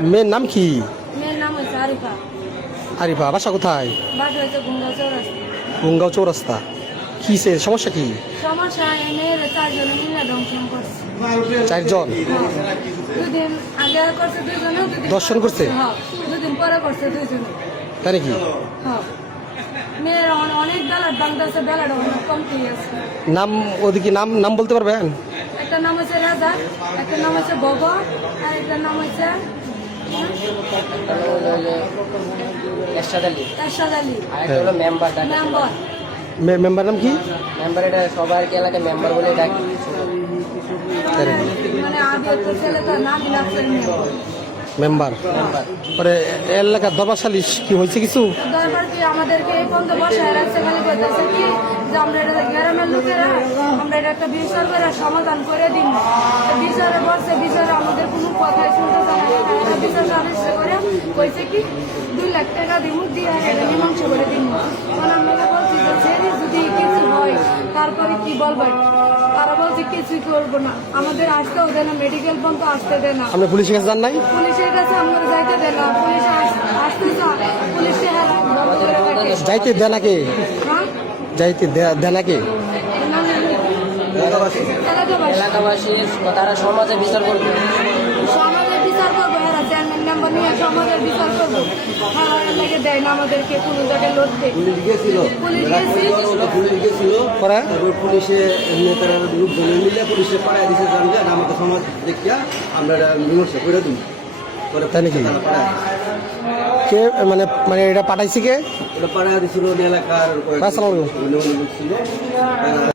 মেয়ের নাম কি? মেয়ের নাম হচ্ছে আরিফা। আরিফা বাসা কোথায়? চৌরাস্তা। গুঙ্গাও চৌরাস্তা। কি সে সমস্যা কি? সমস্যা এই মেয়ের চারজনে মিলে দংশন করছে। চারজন? দুদিন আগে করছে দুজনে দর্শন করছে? হ্যাঁ দুদিন পরে করছে দুজনে। তাই নাকি? হ্যাঁ। মেয়ের অন- অনেক বেলার বাংলাদেশে বেলার অনেক কমতি আছে নাম ওদিকে নাম নাম বলতে পারবেন? একটা নাম হচ্ছে রাজা একটা নাম বব আর একটা নাম হচ্ছে এরশাদ আলী। এরশাদ আলী। আর হলো মেম্বার মেম্বার। মেম্বার নাম কি? মেম্বার এটা সবার এলাকায় মেম্বার বলে ডাকি। মানে মেম্বার। মেম্বার। পরে এলাকার দরবার সালিশ কি হয়েছে কিছু? দরবার কি আমাদেরকে এই পর্যন্ত বসায় রাখছে খালি বলতেছে কি যে আমরা এটা গ্রামের লোকেরা আমরা এটা একটা করে সমাধান করে দিন একটা করে কইছে কি দুই লাখ টাকা দিব দিয়ে এটা করে দিন আমরা বলছি যে যদি কিছু হয় তারপরে কি বলবেন তারা বলছে কিছুই করব না। আমাদের আসতেও দেয় না মেডিকেল পর্যন্ত আসতে দেয় না। আপনি পুলিশের কাছে যান নাই? পুলিশের কাছে আমরা যাইতে দেয় না। পুলিশ আস- আসতে চায়। পুলিশে যাইতে দেয় নাকি? হ্যাঁ? যাইতে দে- দেয় নাকি? এলাকাবাসী। এলাকাবাসী তারা সমাজে বিচার করবে। সমাজের বিচার করব এরা চেয়ারম্যান মেম্বার নিয়ে সমাজের বিচার করব লাগে দেয় না আমাদেরকে কোনো জায়গায় লড়তে পুলিশ গেছিল। পুলিশ গেছি পুলিশ গেছিল তারপর পুলিশে নেতারা লোকজন মিলে পুলিশে পাড়ায় দিছে জান যে সমাজ দেখিয়া আমরা এটা মীমাংসা করে দিই। পরে তাই নাকি? কে মানে মানে এটা পাঠাইছে কে? ওটা পাড়ায় দিছিল এলাকার আসসালামু আলাইকুম।